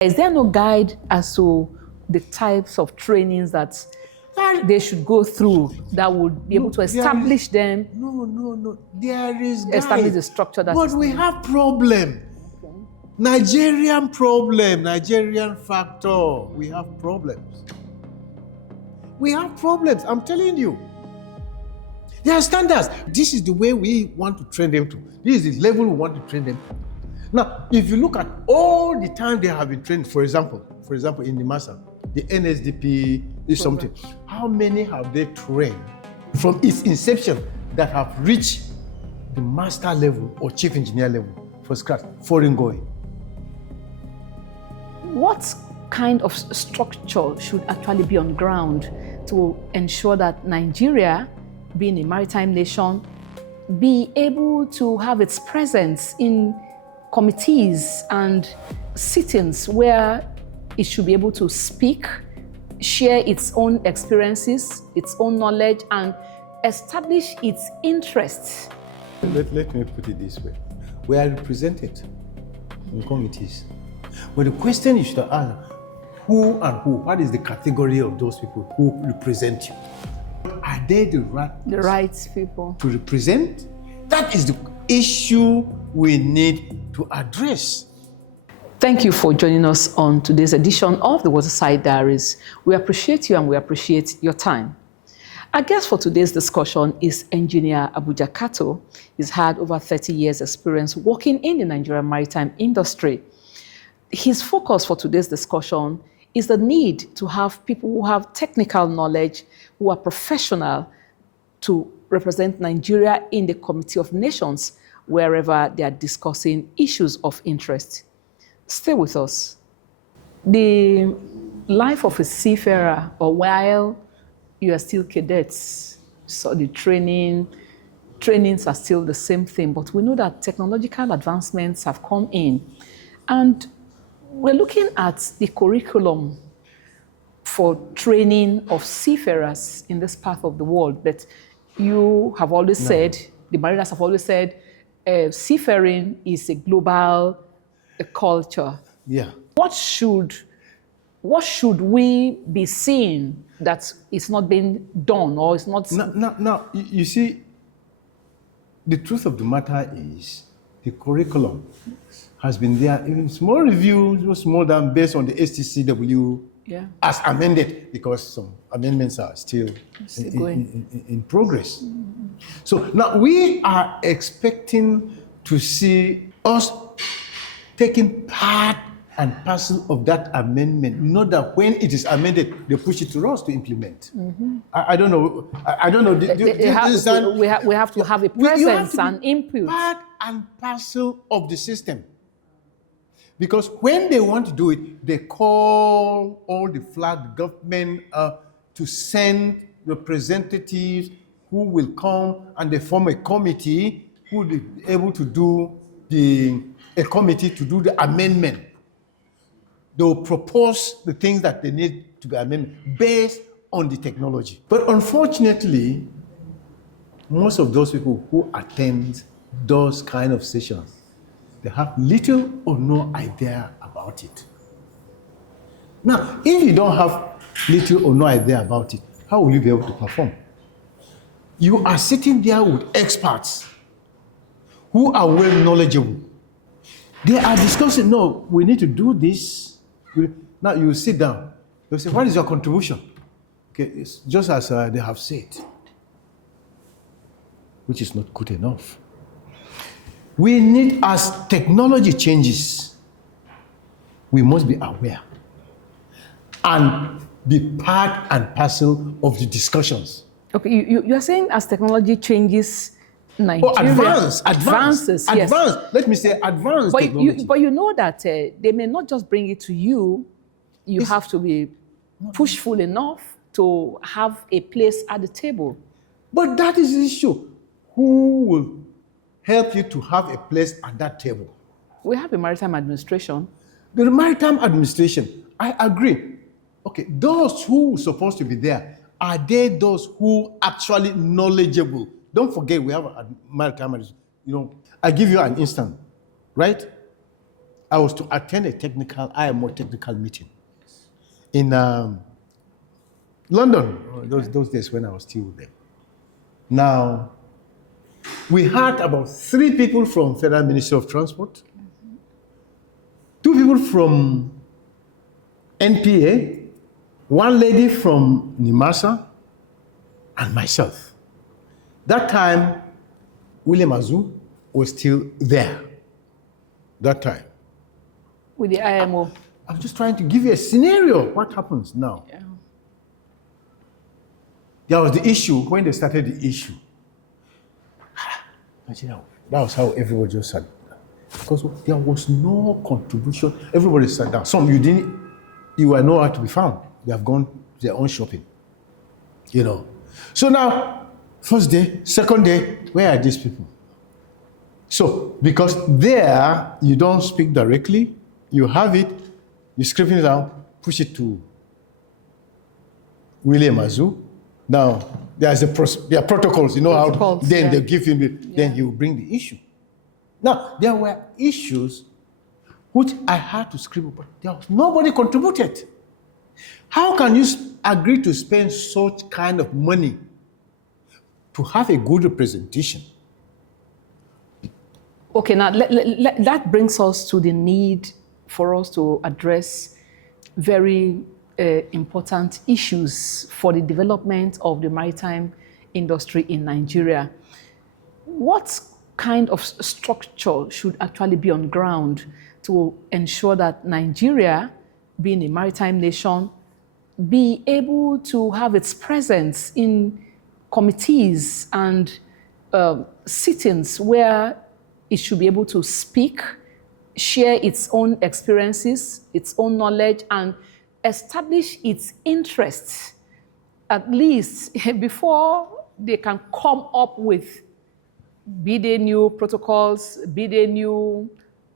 Is there no guide as to the types of trainings that they should go through that would be able to establish them? No. There is guide. Establish the structure that But we have problem. Okay. Nigerian problem, Nigerian factor. We have problems. We have problems, I'm telling you. There are standards. This is the way we want to train them to. This is the level we want to train them to. Now, if you look at all the time they have been trained, for example, in the master, the NSDP is something. How many have they trained from its inception that have reached the master level or chief engineer level for scratch, foreign going? What kind of structure should actually be on ground to ensure that Nigeria, being a maritime nation, be able to have its presence in committees and sittings where it should be able to speak, share its own experiences, its own knowledge, and establish its interests? Let me put it this way. We are represented in committees. But the question you should ask, who and who? What is the category of those people who represent you? Are they the right people to represent? That is the issue we need to address. Thank you for joining us on today's edition of the Waterside Diaries. We appreciate you and we appreciate your time. Our guest for today's discussion is Engineer Abuja Kato. He's had over 30 years experience working in the Nigerian maritime industry. His focus for today's discussion is the need to have people who have technical knowledge, who are professional, to represent Nigeria in the Committee of Nations wherever they are discussing issues of interest. Stay with us. The life of a seafarer, or while you are still cadets, so the trainings are still the same thing, but we know that technological advancements have come in. And we're looking at the curriculum for training of seafarers in this part of the world. But you have always said, the mariners have always said, seafaring is a global culture. Yeah. What should we be seeing that is not being done or is not? Now, you see, the truth of the matter is the curriculum has been there. Even small reviews, was more than based on the STCW as amended, because some amendments are still in progress. Mm-hmm. So now we are expecting to see us taking part and parcel of that amendment, not that when it is amended, they push it to us to implement. Mm-hmm. I don't know. We have to have a presence and input. Part and parcel of the system. Because when they want to do it, they call all the flag government to send representatives who will come, and they form a committee who will be able to do the amendment. They will propose the things that they need to be amended based on the technology. But unfortunately, most of those people who attend those kind of sessions, they have little or no idea about it. Now, if you don't have little or no idea about it, how will you be able to perform? You are sitting there with experts who are well knowledgeable. They are discussing, no, we need to do this. Now you sit down. They say, what is your contribution? Okay, it's just as they have said, which is not good enough. We need, as technology changes, we must be aware and be part and parcel of the discussions. Okay, you are saying as technology changes, Nigeria advances. Yes. Let me say advanced technology. But you know that they may not just bring it to you. You have to be pushful enough to have a place at the table. But that is the issue. Who will help you to have a place at that table? We have a maritime administration. The maritime administration, I agree. Okay, those who are supposed to be there, are they those who actually knowledgeable? Don't forget, we have a maritime administration. I give you an instance, right? I was to attend a technical, IMO technical meeting in London, those days when I was still with them. Now, we had about 3 people from Federal Ministry of Transport, 2 people from NPA, 1 lady from NIMASA, and myself. That time, William Azu was still there. That time. With the IMO. I'm just trying to give you a scenario. What happens now? Yeah. There was the issue, when they started the issue. That was how everybody just sat down. Because there was no contribution. Everybody sat down. Some you were nowhere to be found. They have gone to their own shopping. You know. So now, first day, second day, where are these people? So, because there, you don't speak directly, you have it, you script it down, push it to William Azu. Now, there are protocols, you know how, then they give him it, then he will bring the issue. Now, there were issues which I had to scribble, but there was nobody contributed. How can you agree to spend such kind of money to have a good representation? Okay, now that brings us to the need for us to address very important issues for the development of the maritime industry in Nigeria. What kind of structure should actually be on ground to ensure that Nigeria, being a maritime nation, be able to have its presence in committees and sittings where it should be able to speak, share its own experiences, its own knowledge, and establish its interests, at least before they can come up with, be they new protocols, be they new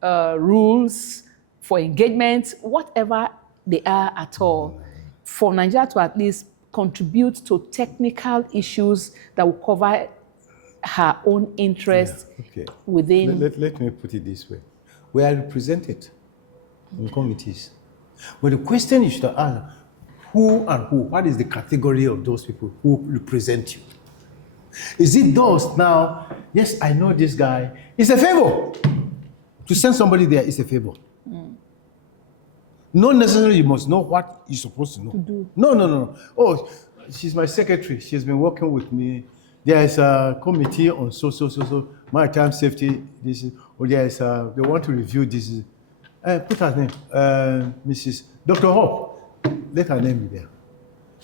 rules for engagement, whatever they are at all, for Nigeria to at least contribute to technical issues that will cover her own interests within. Let me put it this way. We are represented in committees. But the question is to ask, who and who? What is the category of those people who represent you? Is it those now, yes, I know this guy. It's a favor. To send somebody there is a favor. Not necessarily you must know what you're supposed to know. No. Oh, she's my secretary. She's been working with me. There is a committee on so maritime safety. This is, or there is they want to review this. Put her name, Mrs. Dr. Hope. Let her name be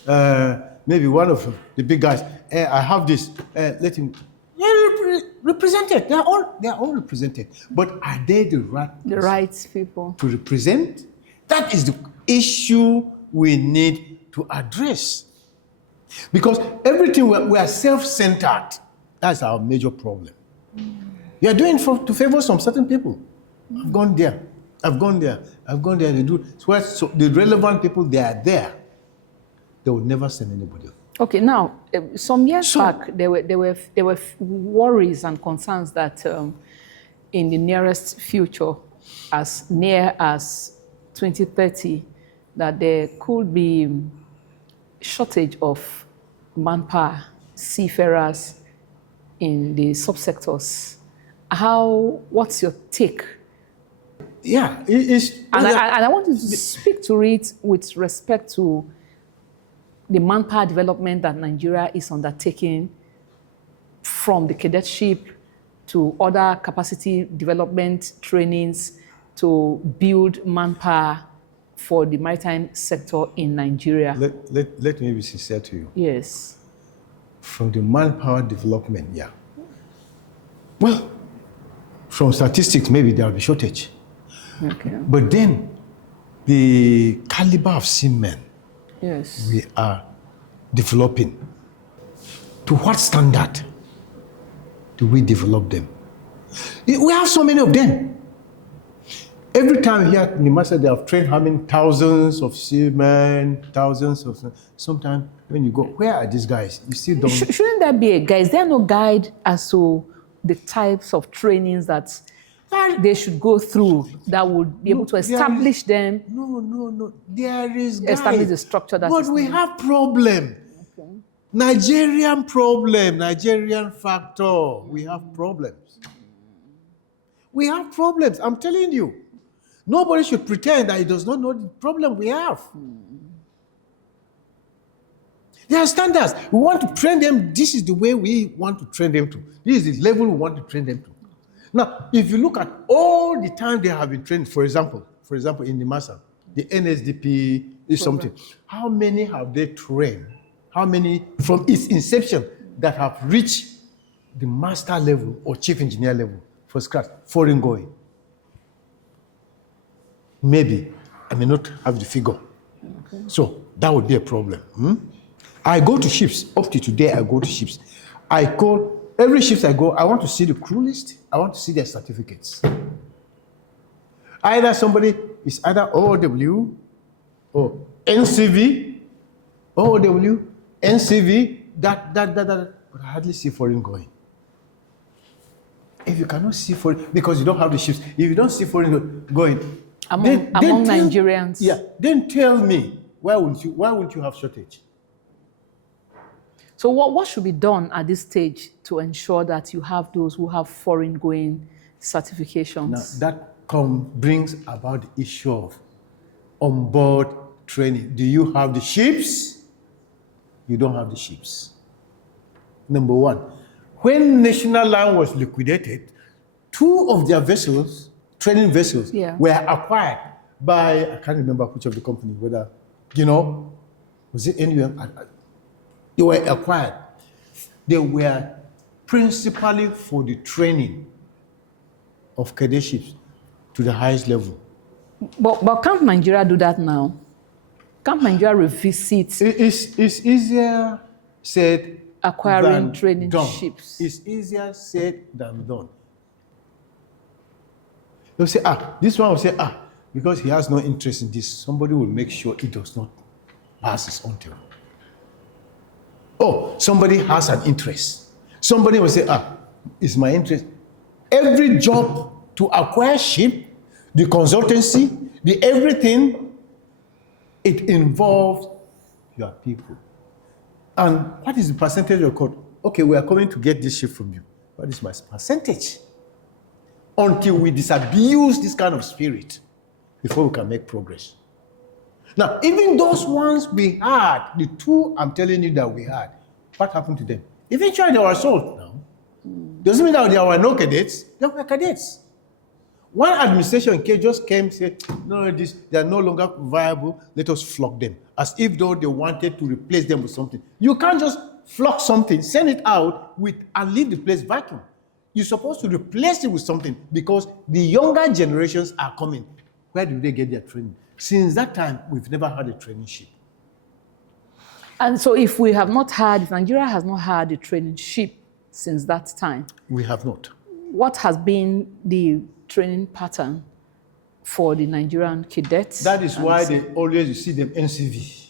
there. Maybe one of the big guys. I have this. Let him. They're represented. They are all represented. But are they the right people to represent? That is the issue we need to address. Because everything, we are self-centered. That's our major problem. We are doing to favor some certain people. I've gone there. They do. So the relevant people, they are there. They will never send anybody. Okay, now, some years back, there were worries and concerns that in the nearest future, as near as 2030, that there could be shortage of manpower, seafarers in the subsectors. What's your take? Yeah, it's... And I want you to speak to it with respect to the manpower development that Nigeria is undertaking, from the cadetship to other capacity development trainings to build manpower for the maritime sector in Nigeria. Let me be sincere to you. Yes. From the manpower development, yeah. Well, from statistics, maybe there will be shortage. Okay. But then, the caliber of seamen we are developing, to what standard do we develop them? We have so many of them. Every time here at Nimasa, they have trained how many thousands of seamen, sometimes when you go, where are these guys? You still don't... Shouldn't there be a guide? Is there no guide as to the types of trainings that they should go through that would be able to establish them, No. There is establish the structure that but is we needed. have problem. Okay. Nigerian problem, Nigerian factor. We have problems. We have problems. I'm telling you. Nobody should pretend that he does not know the problem we have. There are standards. We want to train them. This is the way we want to train them to. This is the level we want to train them to. Now, if you look at all the time they have been trained, for example, in the master, the NSDP is something. How many have they trained? How many from its inception that have reached the master level or chief engineer level for scratch, foreign going? Maybe. I may not have the figure. Okay. So that would be a problem. I go to ships. Up to today, I go to ships. I call every ship I go, I want to see the crew list. I want to see their certificates. Either somebody is either OOW or NCV, OOW, NCV, that, but I hardly see foreign going. If you cannot see foreign, because you don't have the ships, if you don't see foreign going, among Nigerians. Yeah, then tell me, why wouldn't you have shortage? So what should be done at this stage to ensure that you have those who have foreign going certifications? Now, that brings about the issue of onboard training. Do you have the ships? You don't have the ships. Number one, when National Line was liquidated, 2 of their vessels, training vessels, were acquired by, I can't remember which of the company, whether, was it NUM? They were acquired. They were principally for the training of cadet ships to the highest level. But can't Nigeria do that now? Can't Nigeria revisit? It's easier said acquiring than training done. ships. It's easier said than done. They'll say, this one will say, because he has no interest in this, somebody will make sure it does not pass his own term. Oh, somebody has an interest. Somebody will say, it's my interest. Every job to acquire ship, the consultancy, the everything, it involves your people. And what is the percentage of code? Okay, we are coming to get this ship from you. What is my percentage? Until we disabuse this kind of spirit before we can make progress. Now, even those ones we had, the 2 I'm telling you that we had, what happened to them? Eventually they were sold now. Doesn't mean that there were no cadets, there were cadets. One administration just came and said, no, they are no longer viable, let us flog them. As if though they wanted to replace them with something. You can't just flog something, send it out and leave the place vacuum. You're supposed to replace it with something because the younger generations are coming. Where do they get their training? Since that time, we've never had a training ship. And so if Nigeria has not had a training ship since that time. We have not. What has been the training pattern for the Nigerian cadets? That is why they always, you see them NCV.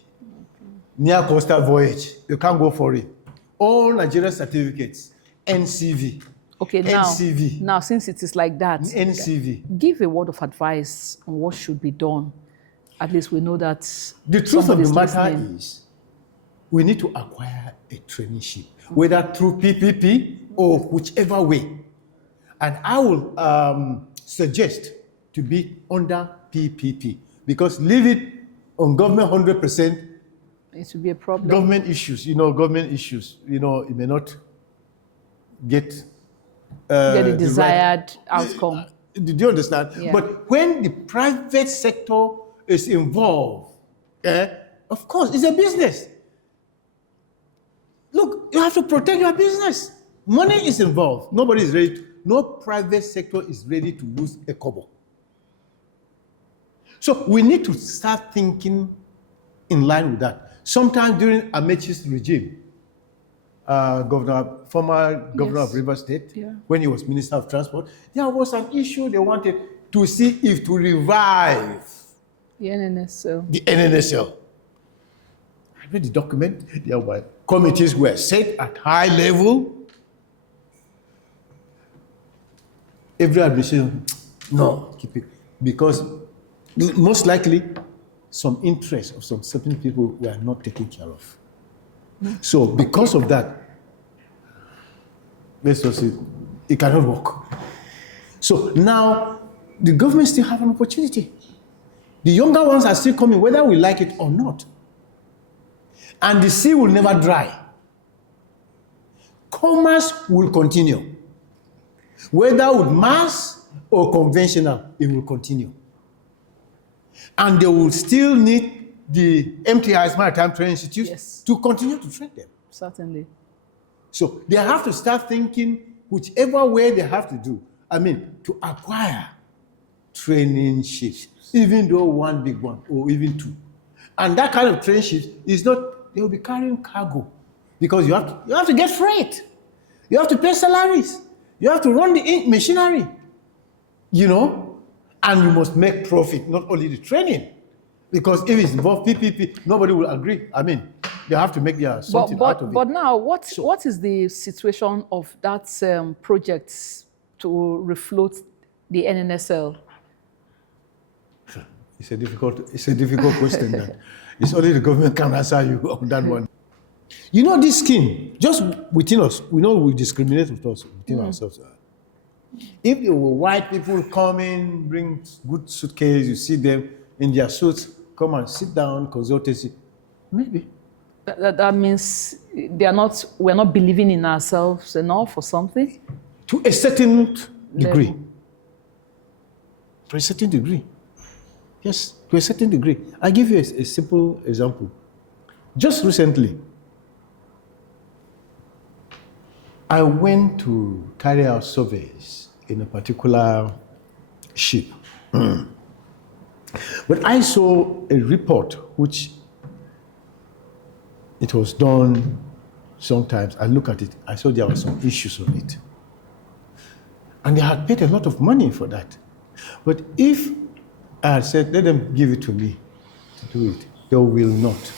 Near Coastal Voyage. You can't go for it. All Nigerian certificates, NCV. Okay, now since it is like that, NCV. Give a word of advice on what should be done. At least we know that the truth of the matter is we need to acquire a training ship, whether through PPP or whichever way. And I will suggest to be under PPP because leave it on government 100%. It will be a problem. Government issues, it may not get the desired outcome. Did you understand? Yeah. But when the private sector is involved, of course, it's a business. Look, you have to protect your business. Money is involved. Nobody is ready. No private sector is ready to lose a kobo. So we need to start thinking in line with that. Sometime during Amechi's regime, former governor of Rivers State, when he was Minister of Transport, there was an issue they wanted to see if to revive the NNSL. The NNSL. I read the document. There were committees were set at high level. Every administration, No, keep it. Because most likely, some interests of some certain people were not taken care of. So because of that, let's just say, it cannot work. So now, the government still have an opportunity. The younger ones are still coming, whether we like it or not. And the sea will never dry. Commerce will continue. Whether with mass or conventional, it will continue. And they will still need the MTIs, Maritime Training Institute, Yes. to continue to train them. Certainly. So they have to start thinking whichever way they have to do. I mean, to acquire training ships, even though one big one or even two. And that kind of training ships is not, they will be carrying cargo because you have to get freight. You have to pay salaries. You have to run the machinery, you know, and you must make profit, not only the training. Because if it's involved PPP, nobody will agree. I mean, they have to make their something out of it. But now, what is the situation of that project to refloat the NNSL? It's a difficult question. That it's only the government can answer you on that one. You know, this scheme, just within us, we know we discriminate within ourselves. If there were white people coming, bring good suitcase, you see them in their suits, come and sit down, consultancy, maybe. That means we're not believing in ourselves enough or something? To a certain degree. Level. To a certain degree. Yes, to a certain degree. I give you a simple example. Just recently, I went to carry out surveys in a particular ship. But I saw a report which it was done sometimes. I look at it, I saw there were some issues on it. And they had paid a lot of money for that. But if I had said, let them give it to me to do it, they will not.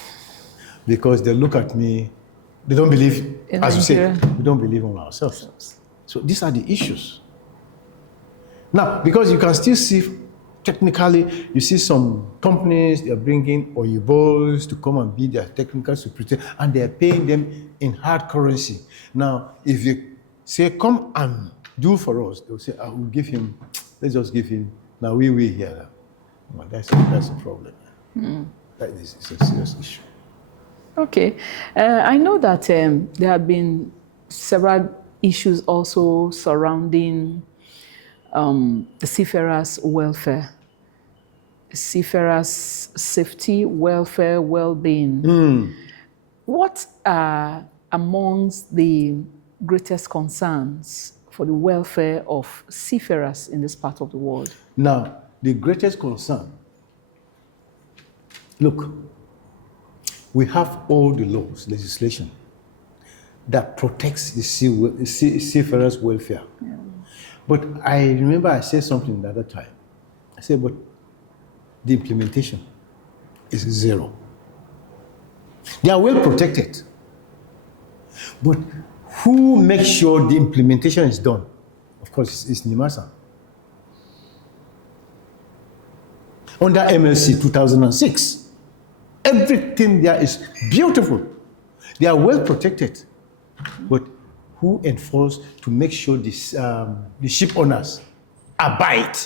Because they look at me, they don't believe, as you say, we don't believe on ourselves. So these are the issues. Now, because you can still see, technically, you see some companies, they're bringing Oyibos to come and be their technical superintendent, and they're paying them in hard currency. Now, if you say, come and do for us, they'll say, I will give him, let's just give him, now we here. Well, that's a problem. That is a serious issue. Okay. I know that there have been several issues also surrounding the seafarers' welfare, seafarers' safety, welfare, well-being. What are amongst the greatest concerns for the welfare of seafarers in this part of the world? Now, the greatest concern, look, we have all the laws, legislation that protects the seafarers' welfare. Yeah. But I remember I said something the other time. I said, but the implementation is zero. They are well protected. But who makes sure the implementation is done? Of course, it's NIMASA. Under MLC 2006, everything there is beautiful. They are well protected. But who enforce to make sure this, the ship owners abide?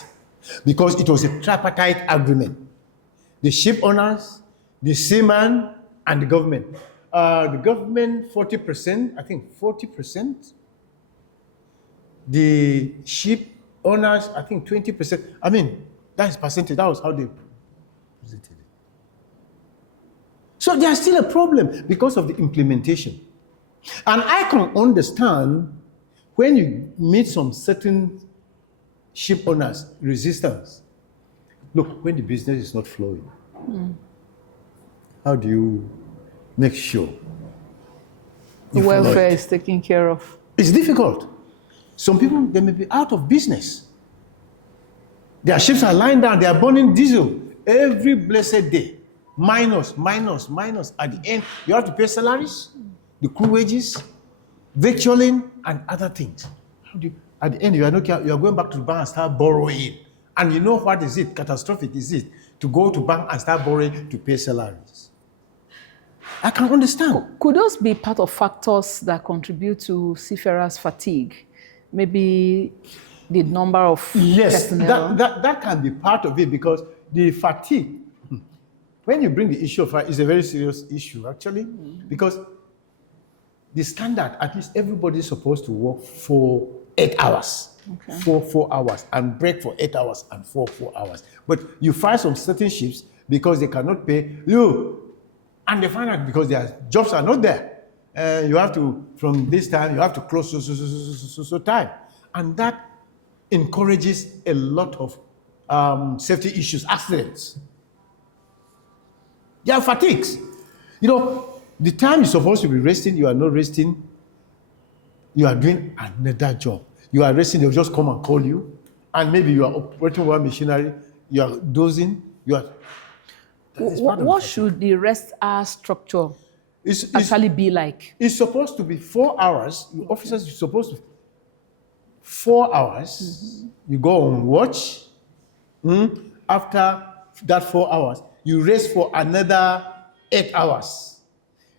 Because it was a tripartite agreement. The ship owners, the seaman, and the government. The government, 40%, I think 40%. The ship owners, I think 20%. I mean, that is percentage. That was how they presented it. So there's still a problem because of the implementation. And I can understand when you meet some certain ship owners, resistance. Look, when the business is not flowing, how do you make sure the welfare is taken care of? It's difficult. Some people, they may be out of business. Their ships are lying down, they are burning diesel every blessed day. Minus. At the end, you have to pay salaries, the crew wages, victualling, and other things. How do you, at the end, you are going back to the bank and start borrowing. And you know what is it? Catastrophic is it? To go to bank and start borrowing to pay salaries. I can understand. Could those be part of factors that contribute to seafarers' fatigue? Maybe the number of personnel? That can be part of it, because the fatigue, when you bring the issue of fatigue, it's a very serious issue actually, because the standard, at least everybody's supposed to work for 8 hours. Okay. 4 hours, and break for 8 hours and 4 hours. But you find some certain ships, because they cannot pay you, and they find out because their jobs are not there. You have to, from this time, you have to close so time. And that encourages a lot of safety issues, accidents. There are fatigues. You know, the time you're supposed to be resting, you are not resting. You are doing another job. You are resting, they'll just come and call you. And maybe you are operating one machinery, you are dozing, you are... What should the rest hour structure actually be like? It's supposed to be 4 hours. Your officers are supposed to... 4 hours, you go on watch. After that 4 hours, you rest for another 8 hours.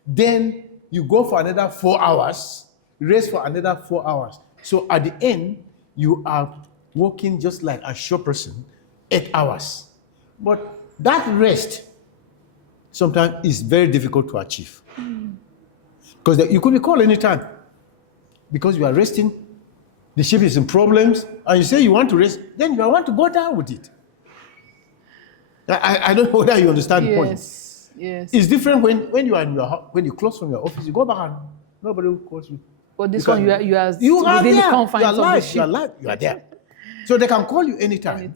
Then you go for another 4 hours, rest for another 4 hours. So at the end, you are working just like a shore person, 8 hours. But that rest sometimes is very difficult to achieve. Because you could be called anytime. Because you are resting, the ship is in problems, and you say you want to rest, then you want to go down with it. I don't know whether you understand the point. Yes. It's different when you are in your house, when you close from your office, you go back and nobody will call you. But this one, you are within the confines of the ship. You are alive. You are there. So they can call you anytime.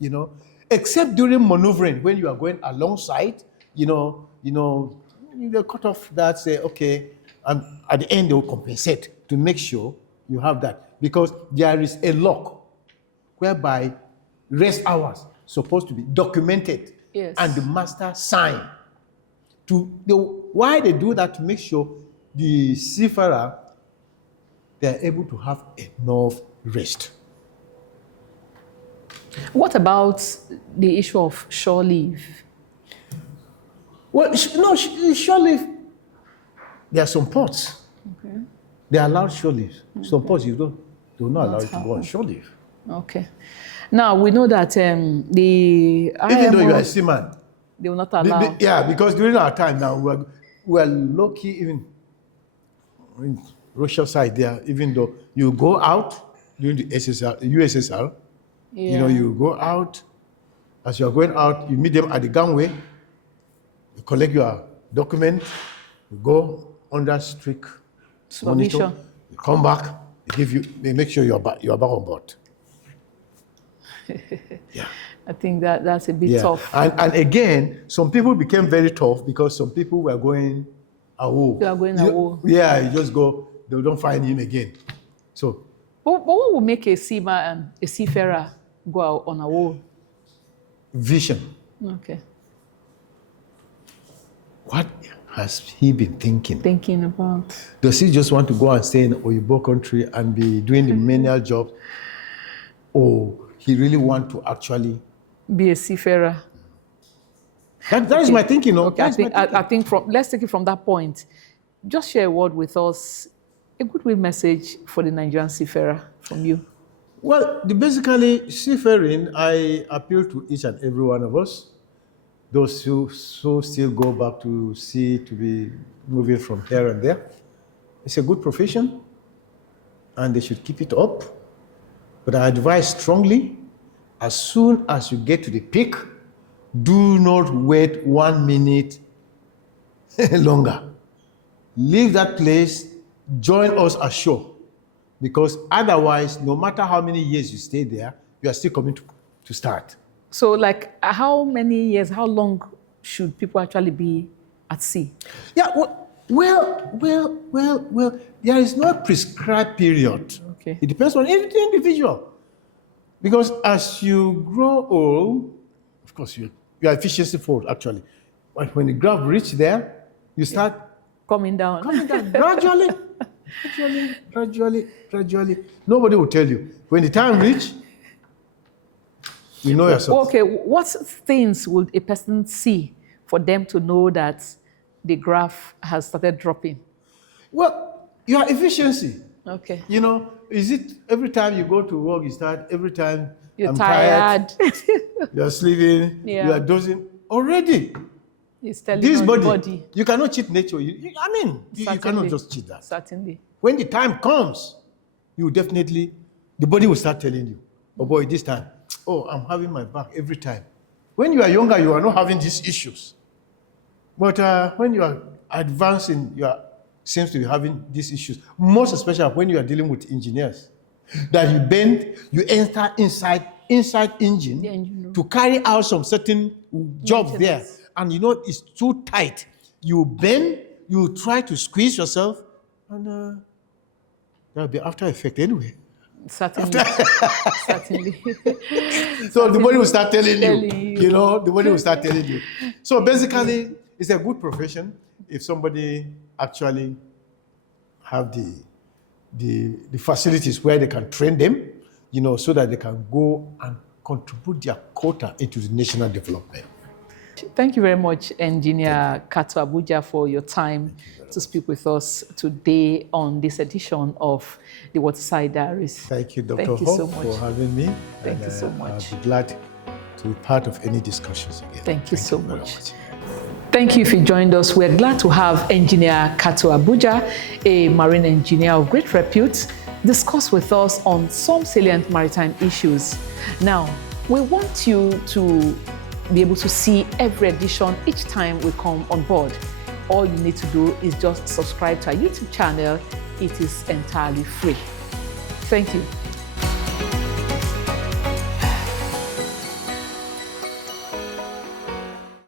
You know, except during maneuvering, when you are going alongside, you know, they cut off that, say, okay, and at the end they will compensate to make sure you have that. Because there is a lock whereby rest hours supposed to be documented. Yes. And the master sign. Why they do that? To make sure the seafarer, they're able to have enough rest. What about the issue of shore leave? Well, no, shore leave, there are some ports. Okay. They are allowed shore leave. Okay. Some ports they're not allowed to go on shore leave. Okay. Now, we know that even though you are a seaman, they will not allow. Yeah, because during our time now, we are lucky, even in Russia side there, even though you go out during the USSR, you know, you go out, as you are going out, you meet them at the gangway, you collect your document, you go under strict monitor, you come back, they make sure you are back on board. Yeah. I think that's a bit tough. And again, some people became very tough because some people were going AWOL. They are going AWOL. Yeah, you just go, they don't find him again. So. But what will make a seaman and a seafarer go out on AWOL? Vision. Okay. What has he been thinking? Thinking about? Does he just want to go and stay in Oyibo country and be doing the menial job? Or he really want to actually be a seafarer? That is my thinking. Okay, I think let's take it from that point. Just share a word with us, a Goodwill message for the Nigerian seafarer from you. Well, basically, seafaring, I appeal to each and every one of us, those who still go back to sea to be moving from here and there. It's a good profession, and they should keep it up. But I advise strongly, as soon as you get to the peak, do not wait 1 minute longer. Leave that place, join us ashore. Because otherwise, no matter how many years you stay there, you are still coming to start. So like how many years, how long should people actually be at sea? Yeah, well, there is no prescribed period. Okay. It depends on every individual. Because as you grow old, of course, your efficiency falls actually. But when the graph reaches there, you start coming down. Gradually. Nobody will tell you. When the time reach, You know yourself. Okay, what things would a person see for them to know that the graph has started dropping? Well, your efficiency. Okay. You know, is it every time you go to work, you start, every time You're I'm tired. you're sleeping, Yeah. you are dozing. Already, It's telling this on body, the body. you cannot cheat nature. You Certainly. cannot just cheat that. Certainly. When the time comes, you definitely, the body will start telling you, oh boy, this time, oh, I'm having my back every time. When you are younger, you are not having these issues. But when you are advancing, you are seems to be having these issues. Most especially when you are dealing with engineers. That you bend, you enter inside engine The engine room. to carry out some certain jobs there. Maintenance. And you know it's too tight. You bend, you try to squeeze yourself, and there'll be after effect anyway. Certainly. Certainly. So the body will start telling Telling you, you. you know, the body will start telling you. So basically, it's a good profession if somebody actually have the facilities where they can train them, you know, so that they can go and contribute their quota into the national development. Thank you very much, Engineer Kato Abuja, for your time to speak with us today on this edition of the Waterside Diaries. Thank you, Dr. Thank you so Hope, much. for having me. Thank you so much. I'll be glad to be part of any discussions again. Thank you so very much. Thank you if you joined us. We're glad to have Engineer Kato Abuja, a marine engineer of great repute, discuss with us on some salient maritime issues. Now, we want you to be able to see every edition each time we come on board. All you need to do is just subscribe to our YouTube channel. It is entirely free. Thank you.